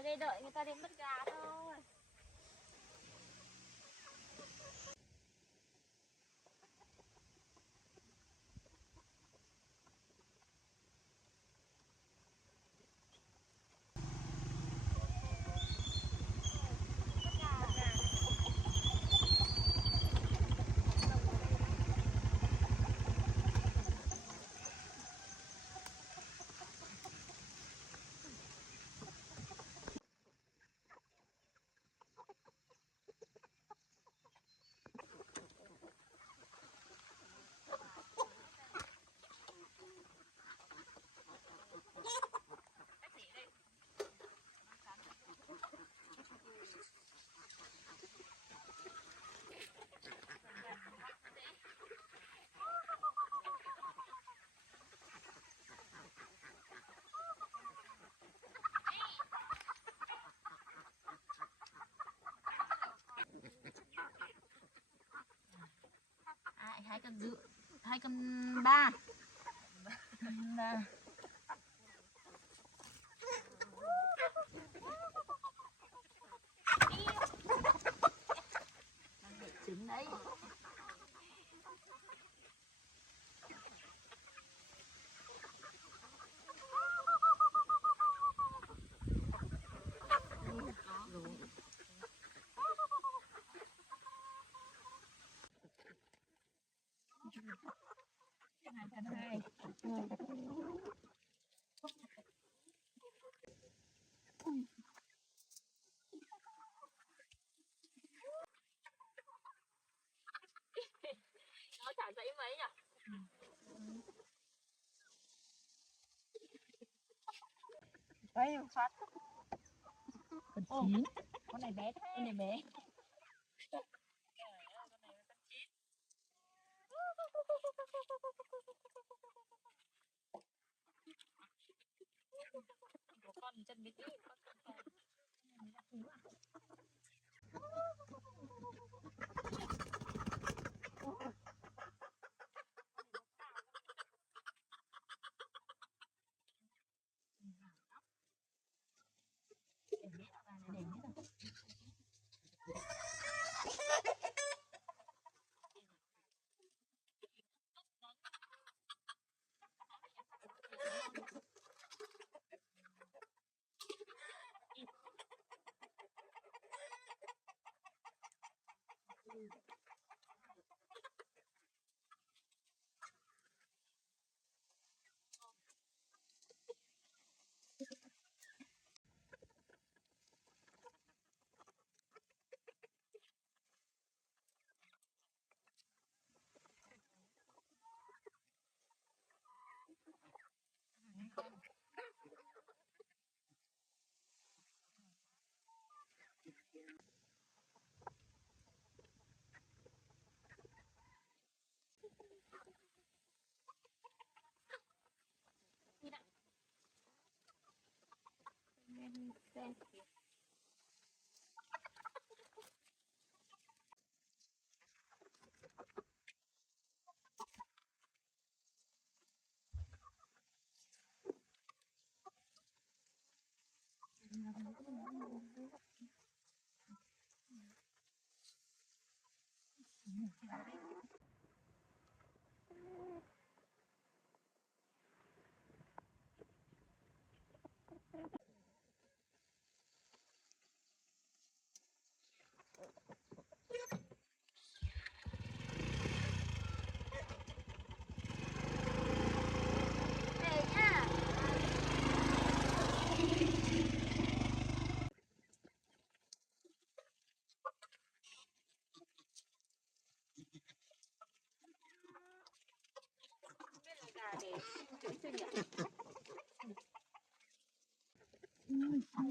ngồi đây đợi người ta đến bắt gà thôi. Hai cân rưỡi, 2,3 cân. Đang đẻ trứng đấy. Hai. Nó chả dãy mấy nhỉ? Đây phát. Con chín. Con này bé thế. Con này bé. Con chân bé tí, con to.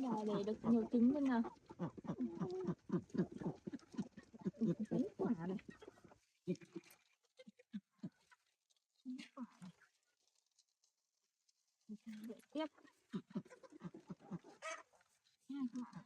Gà để được nhiều trứng hơn nào. Mấy quả này. Quả này. Đợi tiếp. 2 quả.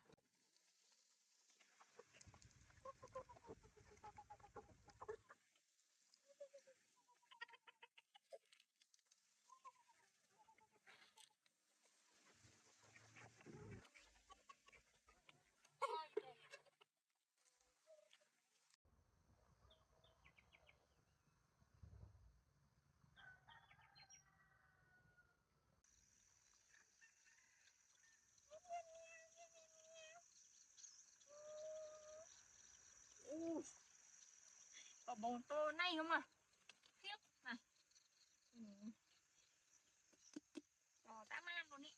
có bầu to này không à khiếp này to dã man luôn ý.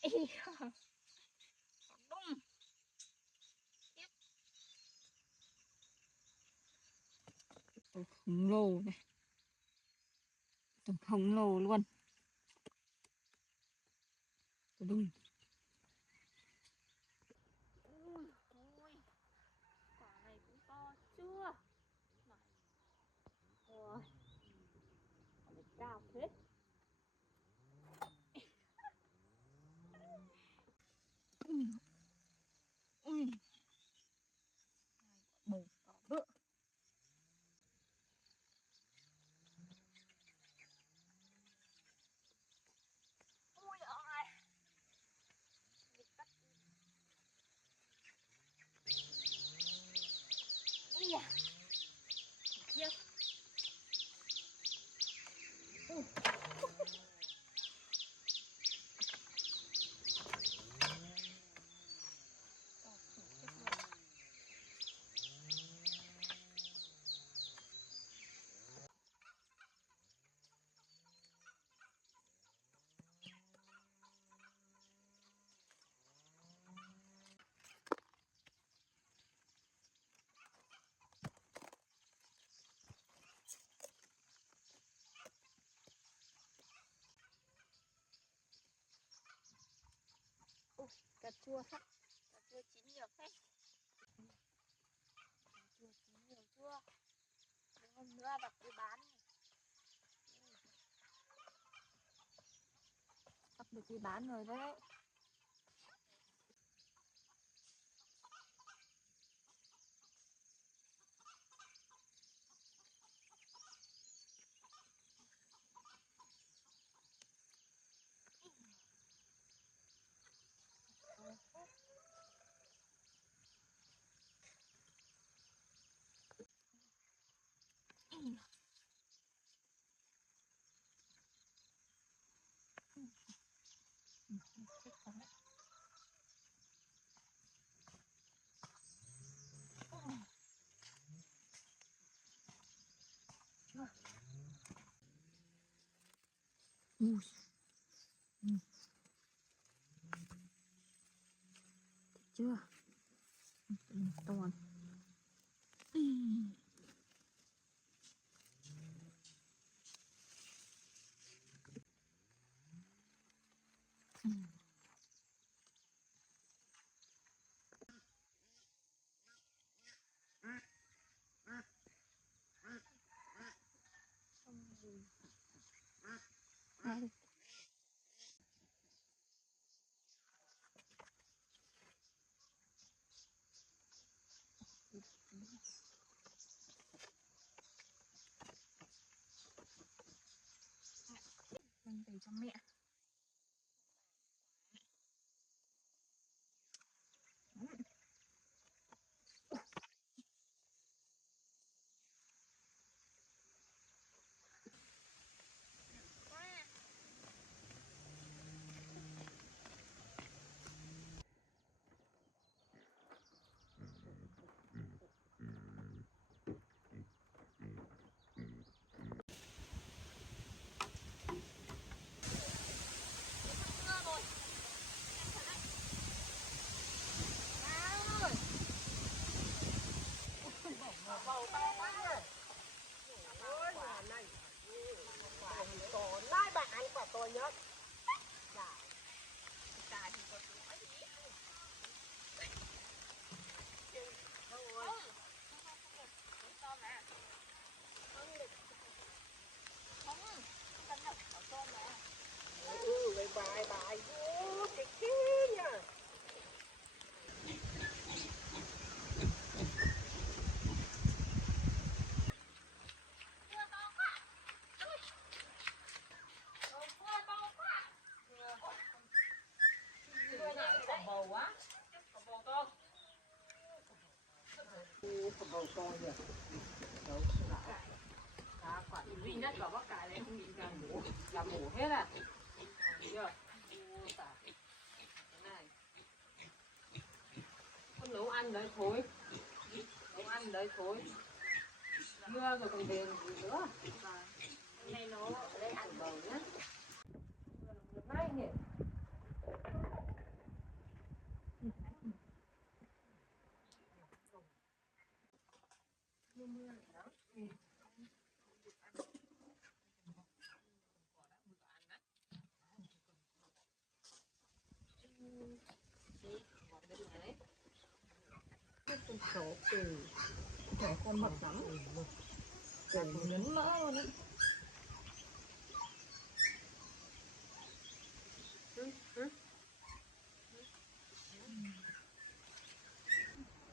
Ê, đúng khiếp khổng lồ này, khổng lồ luôn. Đúng. Ui, ui, quả này cũng to chưa? Này. Ôi, quả này cao thế. Ui, ui. Bầu to bự. Ui ơi. Ui da. Khiếp. Cà chua sắc, cà chua chín nhiều thế. Cà chua chín nhiều chưa? Mấy hôm nữa đặt đi bán. Sắp được đi bán rồi đấy. Chưa toàn mang về cho mẹ. Bầu to quá rồi. Ôi quả này. Quả thì to, nai bạn ăn quả to nhất. Dạ. Cà thì có nói gì? Thôi. Không được. Không to mà. Không được. Không cân nhắc ở tôm mà. Cái bài vô cái kia nha. Mưa to quá. Mưa to quá. Mưa nhanh quả bầu quá. Có bầu to. Quả bầu to nhỉ. Đâu lại. Quả duy nhất quả bắp cải này không bị làm mổ hết à. Thấy chưa? Cái này. nấu ăn đấy thôi, nấu ăn đấy thôi, mưa rồi còn về làm gì nữa. Hôm nay nấu ở đây ăn bầu nhá. May nhỉ. Số từ trẻ con mập lắm, trẻ con nhấn mỡ luôn đấy.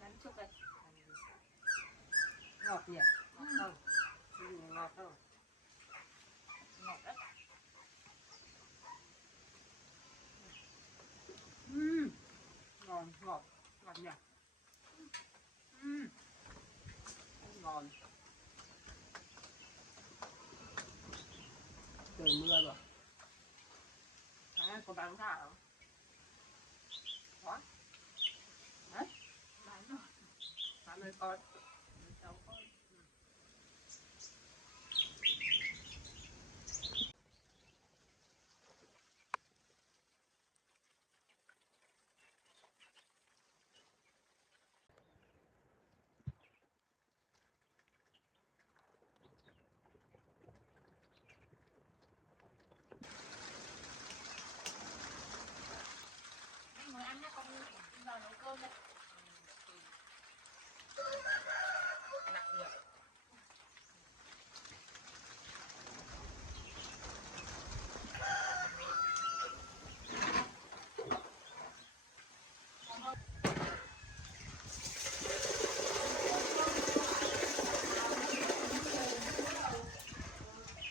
Gắn chút đây. Ngọt nhỉ? Ngọt không? Ngọt không? Ngọt đấy. Ngon, ngọt, ngọt nhỉ? Ngon. Trời mưa rồi. À, có bán cả không? Có. Đấy. Bán rồi. Bán rồi con. Cháu con. Ngồi ăn nhá, con giờ nấu cơm đây. Nặng nhỉ?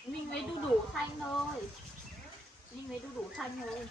Mình lấy đu đủ xanh thôi. Mình lấy đu đủ xanh thôi.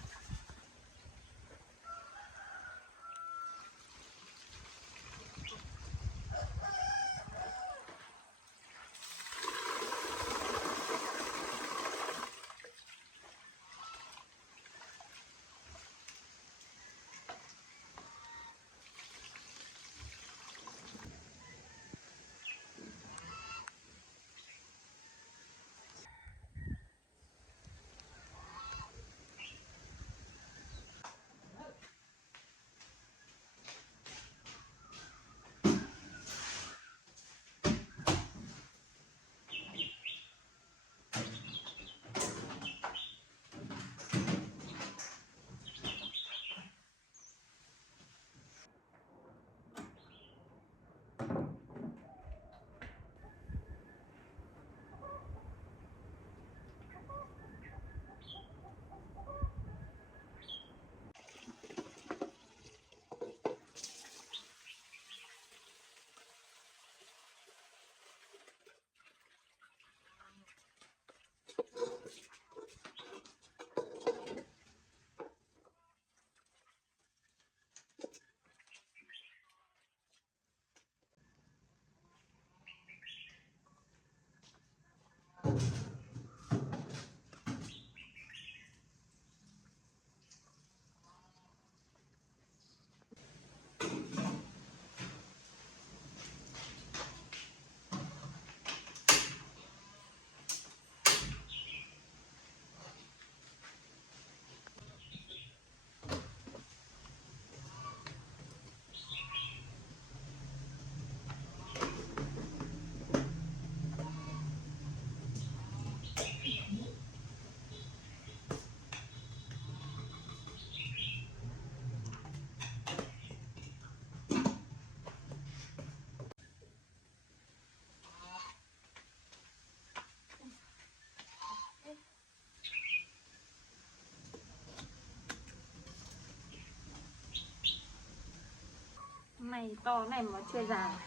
Mày to này mà chưa già.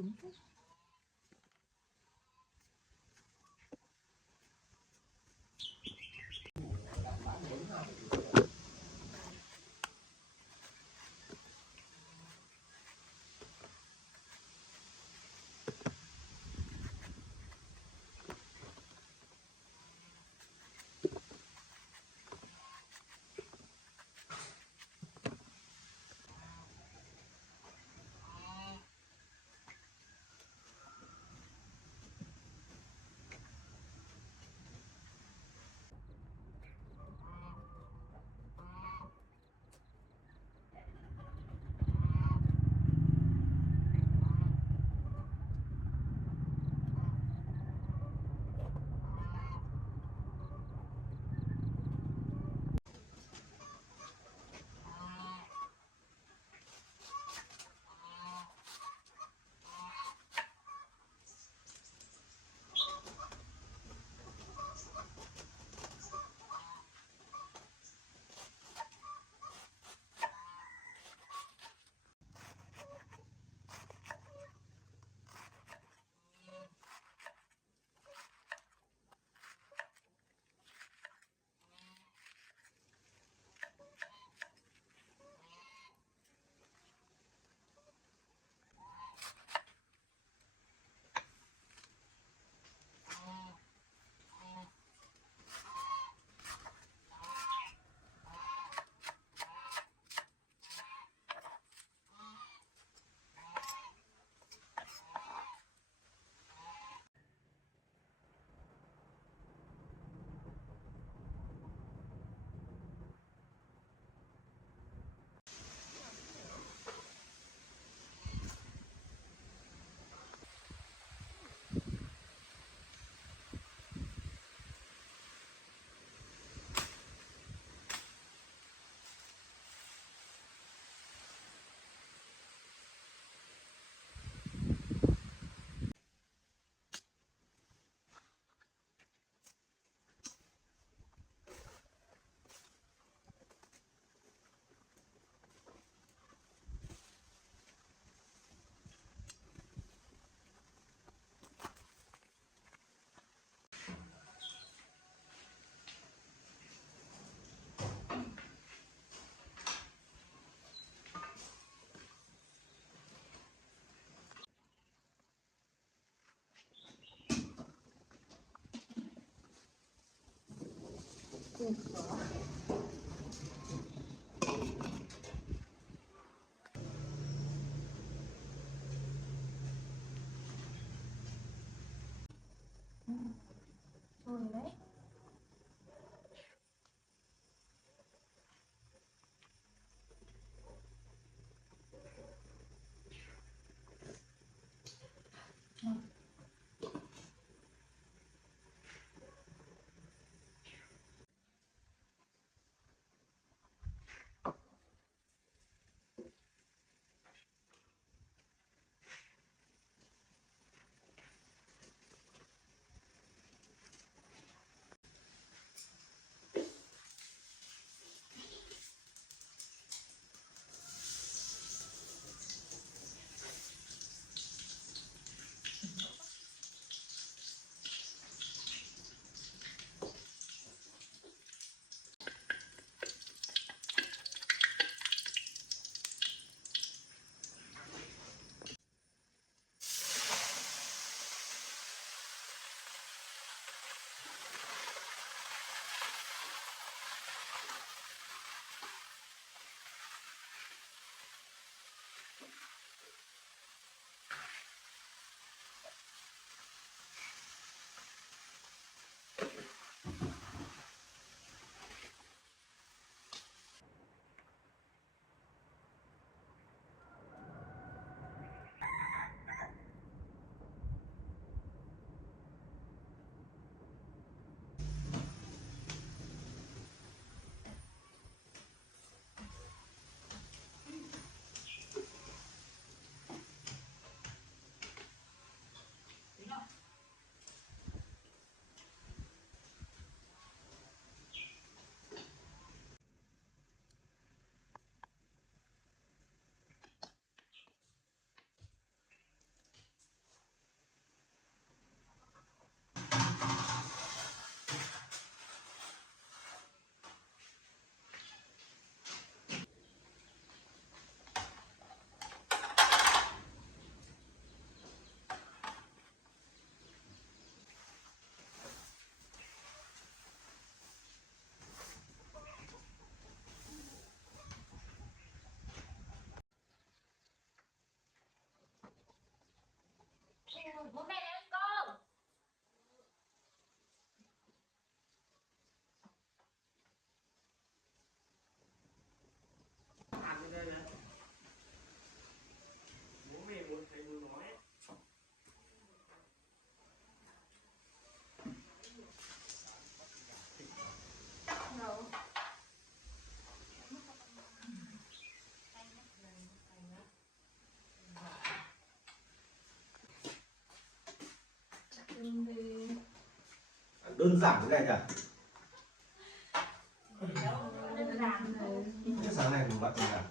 cứng thế. Rồi đấy. bố mẹ ăn cơm. Ăn đây này. Bố mẹ muốn thấy muốn nói. Đơn giản thế này nhỉ? Cái sáng này mình bận gì à?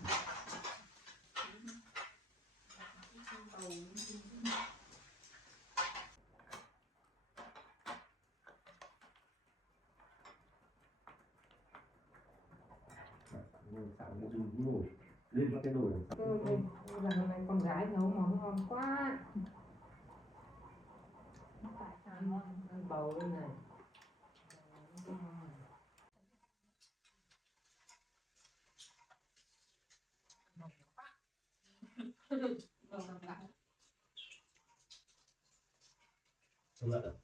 Sáng đi ngủ lên các cái nồi. Lần này con gái nấu món ngon quá. Ăn bầu đây này. Không lận à?